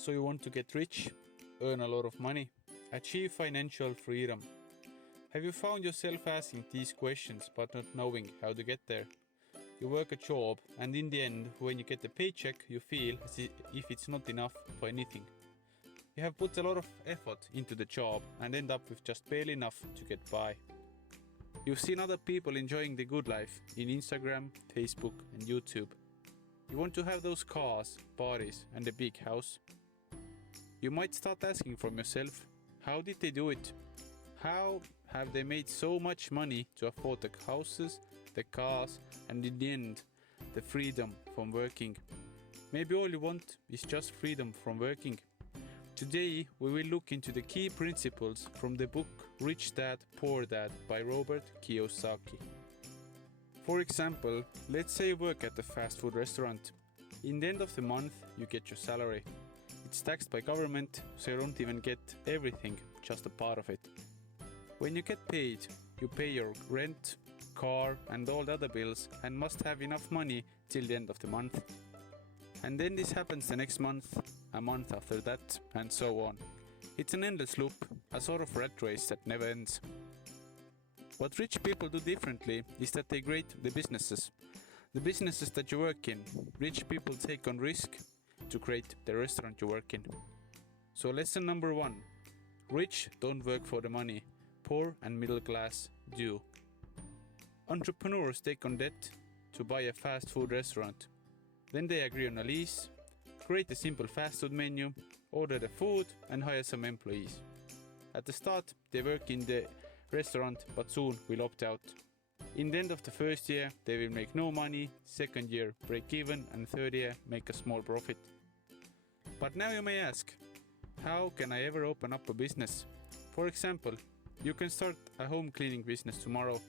So you want to get rich, earn a lot of money, achieve financial freedom. Have you found yourself asking these questions but not knowing how to get there? You work a job and in the end, when you get the paycheck, you feel as if it's not enough for anything. You have put a lot of effort into the job and end up with just barely enough to get by. You've seen other people enjoying the good life in Instagram, Facebook and YouTube. You want to have those cars, parties and a big house. You might start asking from yourself, how did they do it? How have they made so much money to afford the houses, the cars, and in the end, the freedom from working? Maybe all you want is just freedom from working. Today, we will look into the key principles from the book Rich Dad, Poor Dad by Robert Kiyosaki. For example, let's say you work at a fast food restaurant. In the end of the month, you get your salary. It's taxed by government, so you don't even get everything, just a part of it. When you get paid, you pay your rent, car and all the other bills and must have enough money till the end of the month. And then this happens the next month, a month after that, and so on. It's an endless loop, a sort of rat race that never ends. What rich people do differently is that they create the businesses. The businesses that you work in, rich people take on risk to create the restaurant you work in. So lesson number 1. Rich don't work for the money, poor and middle class do. Entrepreneurs take on debt to buy a fast food restaurant. Then they agree on a lease, create a simple fast food menu, order the food and hire some employees. At the start, they work in the restaurant but soon will opt out. In the end of the first year, they will make no money, second year break even and third year make a small profit. But now you may ask, how can I ever open up a business? For example, you can start a home cleaning business tomorrow.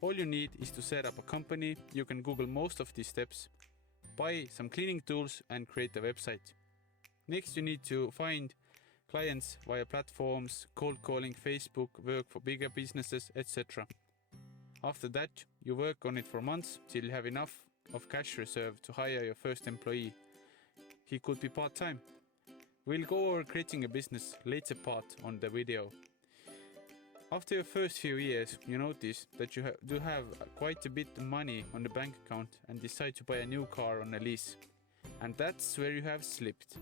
All you need is to set up a company. You can Google most of these steps, buy some cleaning tools and create a website. Next you need to find clients via platforms, cold calling, Facebook, work for bigger businesses, etc. After that, you work on it for months till you have enough of cash reserve to hire your first employee. He could be part-time. We'll go over creating a business later part on the video. After your first few years, you notice that you do have quite a bit of money on the bank account and decide to buy a new car on a lease. And that's where you have slipped.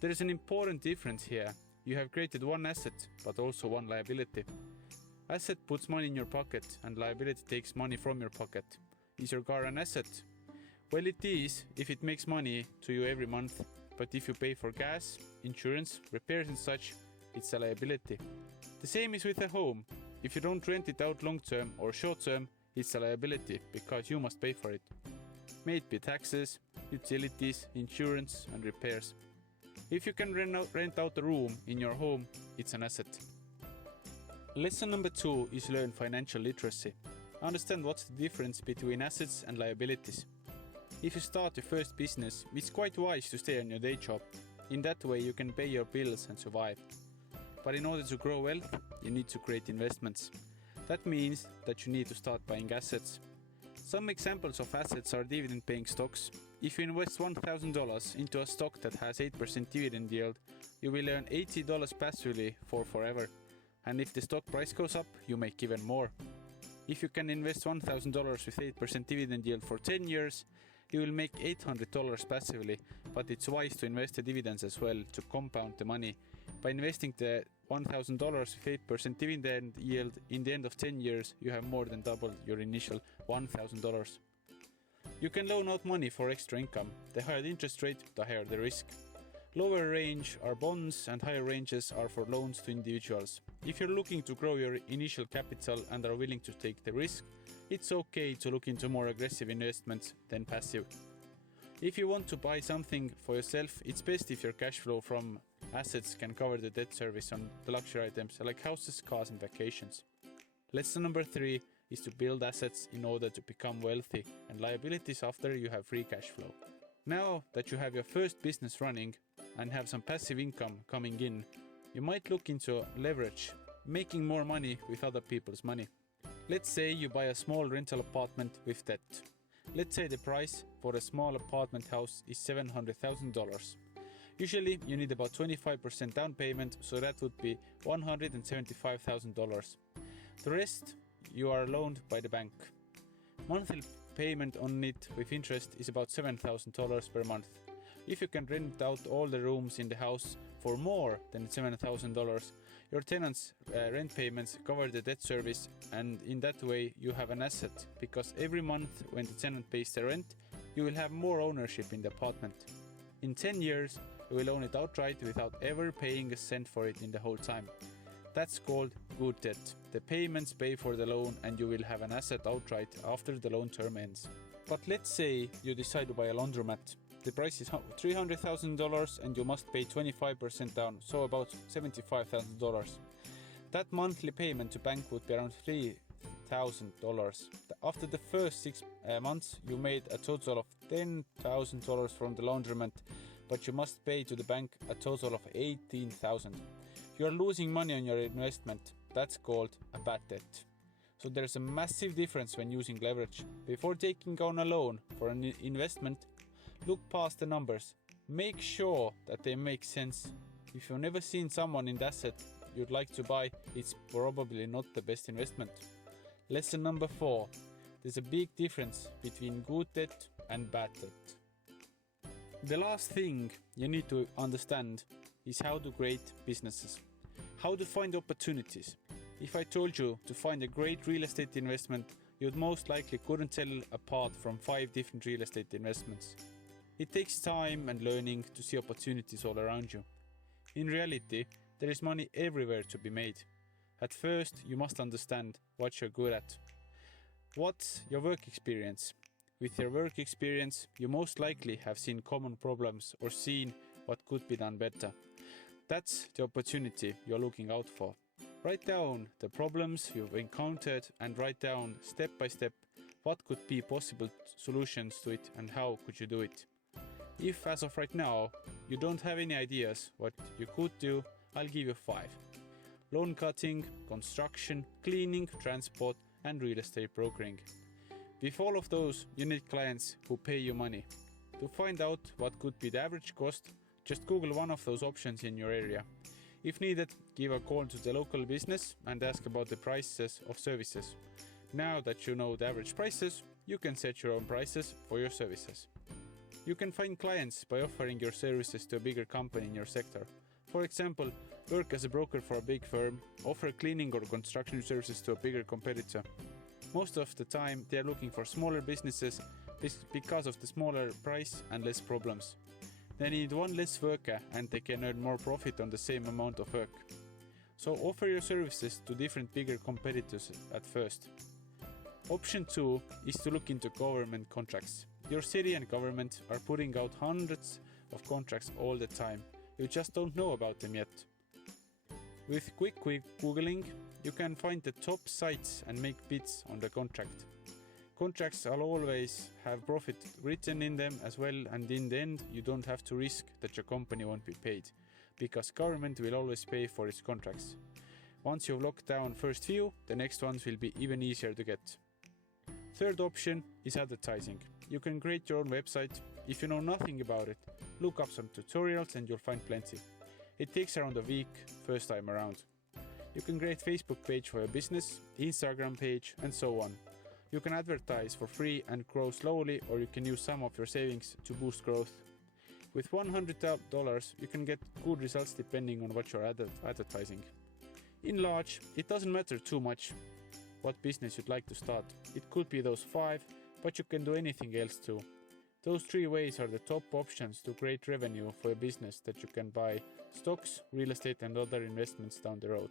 There is an important difference here. You have created one asset, but also one liability. Asset puts money in your pocket and liability takes money from your pocket. Is your car an asset? Well, it is if it makes money to you every month. But if you pay for gas, insurance, repairs and such, it's a liability. The same is with a home. If you don't rent it out long term or short term, it's a liability because you must pay for it. May it be taxes, utilities, insurance and repairs. If you can rent out a room in your home, it's an asset. Lesson number 2 is learn financial literacy. Understand what's the difference between assets and liabilities. If you start your first business, it's quite wise to stay on your day job. In that way you can pay your bills and survive. But in order to grow wealth, you need to create investments. That means that you need to start buying assets. Some examples of assets are dividend-paying stocks. If you invest $1,000 into a stock that has 8% dividend yield, you will earn $80 passively for forever. And if the stock price goes up, you make even more. If you can invest $1,000 with 8% dividend yield for 10 years, you will make $800 passively, but it's wise to invest the dividends as well to compound the money. By investing the $1,000 with 8% dividend yield, in the end of 10 years, you have more than doubled your initial $1,000. You can loan out money for extra income. The higher the interest rate, the higher the risk. Lower range are bonds and higher ranges are for loans to individuals. If you're looking to grow your initial capital and are willing to take the risk, it's okay to look into more aggressive investments than passive. If you want to buy something for yourself, it's best if your cash flow from assets can cover the debt service on the luxury items like houses, cars and vacations. Lesson number 3 is to build assets in order to become wealthy and liabilities after you have free cash flow. Now that you have your first business running and have some passive income coming in, you might look into leverage, making more money with other people's money. Let's say you buy a small rental apartment with debt. Let's say the price for a small apartment house is $700,000. Usually you need about 25% down payment, so that would be $175,000. The rest you are loaned by the bank. Monthly payment on it with interest is about $7,000 per month. If you can rent out all the rooms in the house for more than $7,000, your tenants' rent payments cover the debt service, and in that way you have an asset, because every month when the tenant pays the rent, you will have more ownership in the apartment. In 10 years, you will own it outright without ever paying a cent for it in the whole time. That's called good debt. The payments pay for the loan and you will have an asset outright after the loan term ends. But let's say you decide to buy a laundromat. The price is $300,000 and you must pay 25% down, so about $75,000. That monthly payment to bank would be around $3,000. After the first 6 months, you made a total of $10,000 from the laundromat, but you must pay to the bank a total of $18,000. You are losing money on your investment. That's called a bad debt. So there's a massive difference when using leverage. Before taking on a loan for an investment, look past the numbers. Make sure that they make sense. If you've never seen someone in the asset you'd like to buy, it's probably not the best investment. Lesson number 4. There's a big difference between good debt and bad debt. The last thing you need to understand is how to create businesses. How to find opportunities. If I told you to find a great real estate investment, you'd most likely couldn't tell apart from 5 different real estate investments. It takes time and learning to see opportunities all around you. In reality, there is money everywhere to be made. At first, you must understand what you're good at. What's your work experience? With your work experience, you most likely have seen common problems or seen what could be done better. That's the opportunity you're looking out for. Write down the problems you've encountered and write down step by step what could be possible solutions to it and how could you do it. If as of right now you don't have any ideas what you could do, I'll give you 5. Loan cutting, construction, cleaning, transport and real estate brokering. With all of those, you need clients who pay you money. To find out what could be the average cost, just Google one of those options in your area. If needed, give a call to the local business and ask about the prices of services. Now that you know the average prices, you can set your own prices for your services. You can find clients by offering your services to a bigger company in your sector. For example, work as a broker for a big firm, offer cleaning or construction services to a bigger competitor. Most of the time, they are looking for smaller businesses because of the smaller price and less problems. They need one less worker and they can earn more profit on the same amount of work. So offer your services to different bigger competitors at first. Option 2 is to look into government contracts. Your city and government are putting out hundreds of contracts all the time. You just don't know about them yet. With quick Googling, you can find the top sites and make bids on the contract. Contracts will always have profit written in them as well, and in the end you don't have to risk that your company won't be paid, because government will always pay for its contracts. Once you've locked down first few, the next ones will be even easier to get. Third option is advertising. You can create your own website. If you know nothing about it, look up some tutorials and you'll find plenty. It takes around a week first time around. You can create Facebook page for your business, Instagram page and so on. You can advertise for free and grow slowly, or you can use some of your savings to boost growth. With $100, you can get good results depending on what you're advertising. In large, it doesn't matter too much what business you'd like to start. It could be those 5, but you can do anything else too. Those 3 ways are the top options to create revenue for a business that you can buy stocks, real estate and other investments down the road.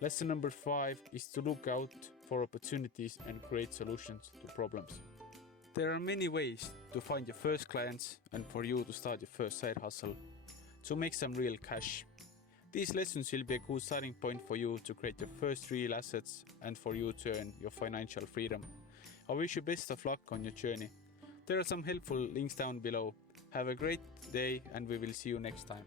Lesson number 5 is to look out for opportunities and create solutions to problems. There are many ways to find your first clients and for you to start your first side hustle, to make some real cash. These lessons will be a good starting point for you to create your first real assets and for you to earn your financial freedom. I wish you best of luck on your journey. There are some helpful links down below. Have a great day and we will see you next time.